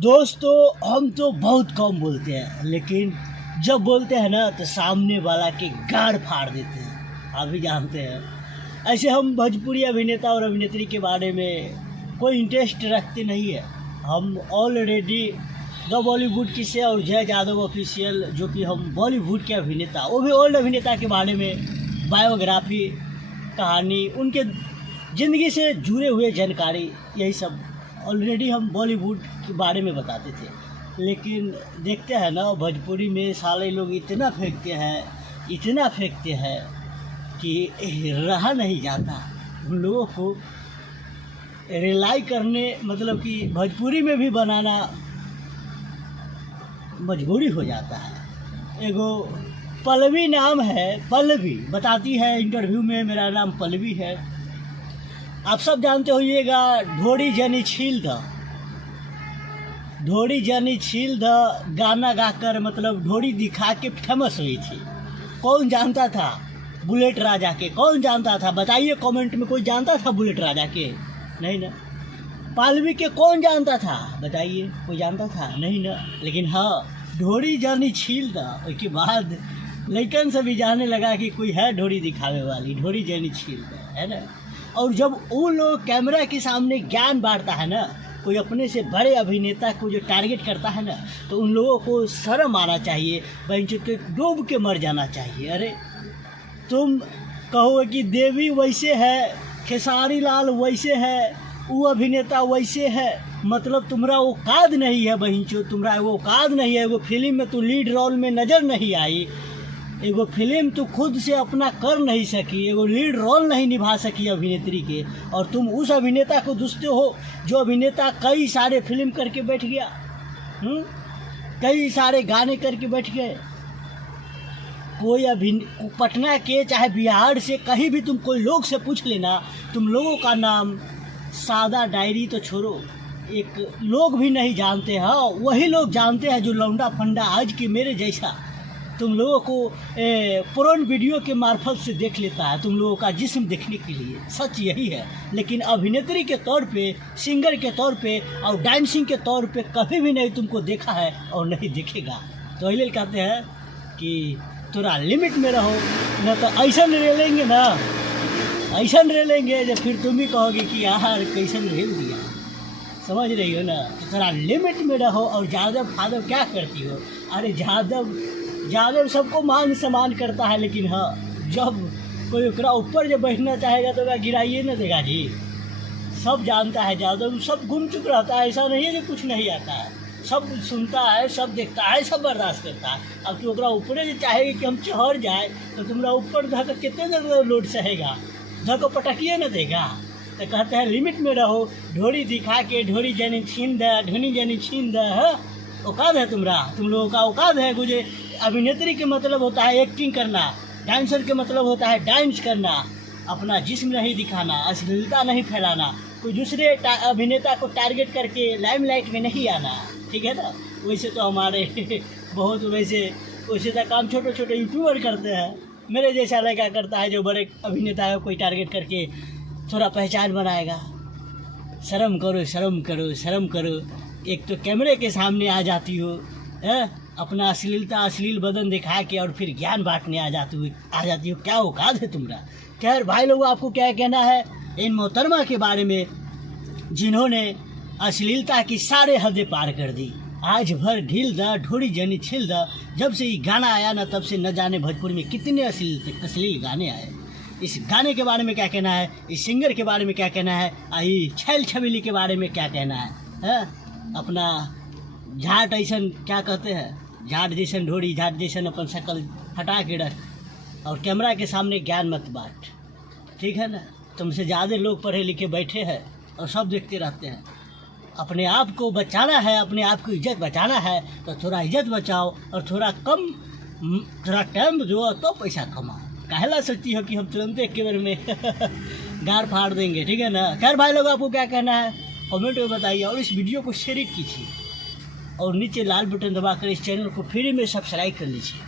दोस्तों हम तो बहुत कम बोलते हैं, लेकिन जब बोलते हैं ना तो सामने वाला के गाड़ फाड़ देते हैं। आप भी जानते हैं, ऐसे हम भोजपुरी अभिनेता और अभिनेत्री के बारे में कोई इंटरेस्ट रखते नहीं है। हम ऑलरेडी द बॉलीवुड की से और जय यादव ऑफिशियल, जो कि हम बॉलीवुड के अभिनेता, वो भी ओल्ड अभिनेता के बारे में बायोग्राफी, कहानी, उनके ज़िंदगी से जुड़े हुए जानकारी, यही सब ऑलरेडी हम बॉलीवुड के बारे में बताते थे। लेकिन देखते हैं ना, भोजपुरी में साले लोग इतना फेंकते हैं कि रहा नहीं जाता। उन लोगों को रिलाई करने, मतलब कि भोजपुरी में भी बनाना मजबूरी हो जाता है। एगो पल्लवी नाम है, पल्लवी बताती है इंटरव्यू में, मेरा नाम पल्लवी है। आप सब जानते होइएगा, ढोड़ी जनी छील द गाना गाकर, मतलब ढोड़ी दिखा के फेमस हुई थी। कौन जानता था बुलेट राजा के? कौन जानता था? बताइए कमेंट में, कोई जानता था बुलेट राजा के? नहीं ना। पल्लवी के कौन जानता था? बताइए, कोई जानता था? नहीं ना। लेकिन हाँ, ढोड़ी जनी छील द, उसके बाद लड़कन से भी जानने लगा कि कोई है ढोड़ी दिखावे वाली, ढोड़ी जनी छील द, है ना। और जब उन लोग कैमरा के सामने ज्ञान बांटता है ना, कोई अपने से बड़े अभिनेता को जो टारगेट करता है ना, तो उन लोगों को शर्म आना चाहिए, बंचों के डूब के मर जाना चाहिए। अरे तुम कहो कि देवी वैसे है, खेसारी लाल वैसे है, वो अभिनेता वैसे है, मतलब तुम्हारा औकात नहीं है बहनचो, तुम्हारा वो औकात नहीं है। वो फिल्म में तू लीड रोल में नज़र नहीं आई, एगो फिल्म तो खुद से अपना कर नहीं सकी, एगो लीड रोल नहीं निभा सकी अभिनेत्री के, और तुम उस अभिनेता को दुसते हो जो अभिनेता कई सारे फिल्म करके बैठ गया, कई सारे गाने करके बैठ गए। कोई पटना के चाहे बिहार से कहीं भी तुम कोई लोग से पूछ लेना, तुम लोगों का नाम सादा डायरी तो छोड़ो, एक लोग भी नहीं जानते हैं। वही लोग जानते हैं जो लौंडा फंडा आज के मेरे जैसा तुम लोगों को पुरान वीडियो के मार्फत से देख लेता है, तुम लोगों का जिस्म देखने के लिए। सच यही है। लेकिन अभिनेत्री के तौर पे, सिंगर के तौर पे और डांसिंग के तौर पे कभी भी नहीं तुमको देखा है और नहीं देखेगा। तो इसलिए कहते हैं कि थोड़ा लिमिट में रहो, न तो ऐसा रेलेंगे ना, ऐसा रेलेंगे जो फिर तुम भी कहोगे कि यार कैसन रेल दिया। समझ रही हो ना? तो थोड़ा लिमिट में रहो। और यादव फादव क्या करती हो? अरे यादव सबको मान सम्मान करता है, लेकिन हाँ, जब कोई ओकरा ऊपर जब बैठना चाहेगा तो वह गिराइए ना देगा जी। सब जानता है यादव, सब घूम चुक रहता है। ऐसा नहीं है कि कुछ नहीं आता है, सब सुनता है, सब देखता है, सब बर्दाश्त करता है। अब तो ओकरा ऊपरे जो चाहेगी कि हम चढ़ जाए, तो तुम्हारा ऊपर धक कितने देर लोड सहेगा? धक पटकिए न देगा। तो कहते हैं लिमिट में रहो। ढोड़ी दिखा के ढोड़ी जनी छीन द है, औकात है तुम्हारा? तुम लोगों का औकात है? मुझे अभिनेत्री के मतलब होता है एक्टिंग करना, डांसर के मतलब होता है डांस करना, अपना जिस्म नहीं दिखाना, अश्लीलता नहीं फैलाना, कोई दूसरे अभिनेता को टारगेट करके लाइमलाइट में नहीं आना, ठीक है ना। वैसे तो हमारे बहुत वैसे तो काम छोटे छोटे यूट्यूबर करते हैं। मेरे जैसा लड़का करता है जो बड़े अभिनेता है, कोई टारगेट करके थोड़ा पहचान बनाएगा। शर्म करो। एक तो कैमरे के सामने आ जाती हो, अपना अश्लील बदन दिखा के, और फिर ज्ञान बांटने आ जाती हो। क्या औकात है तुम्हारा? खैर भाई लोग, आपको क्या कहना है इन मोहतरमा के बारे में जिन्होंने अश्लीलता की सारे हदें पार कर दी? आज भर ढील द, ढोड़ी जनी छील द, जब से ये गाना आया ना, तब से न जाने भोजपुरी में कितने अश्लील गाने आए। इस गाने के बारे में क्या कहना है? इस सिंगर के बारे में क्या कहना है? आई छैल छबीली के बारे में क्या कहना है? अपना झाट ऐसन, क्या कहते हैं, झाट जैसन ढोड़ी, झाट जैसन अपन शक्ल हटा के रख, और कैमरा के सामने ज्ञान मत बांट, ठीक है ना। तुमसे ज़्यादा लोग पढ़े लिखे बैठे हैं और सब देखते रहते हैं। अपने आप को बचाना है, अपने आप की इज्जत बचाना है, तो थोड़ा इज्जत बचाओ और थोड़ा टाइम दो तो पैसा कमाओ। कहला सकती हो कि हम तुरंत एक के बार में गार फाड़ देंगे, ठीक है ना। खैर भाई लोग, आपको क्या कहना है कमेंट में बताइए, और इस वीडियो को शेयर कीजिए, और नीचे लाल बटन दबाकर इस चैनल को फ्री में सब्सक्राइब कर लीजिए।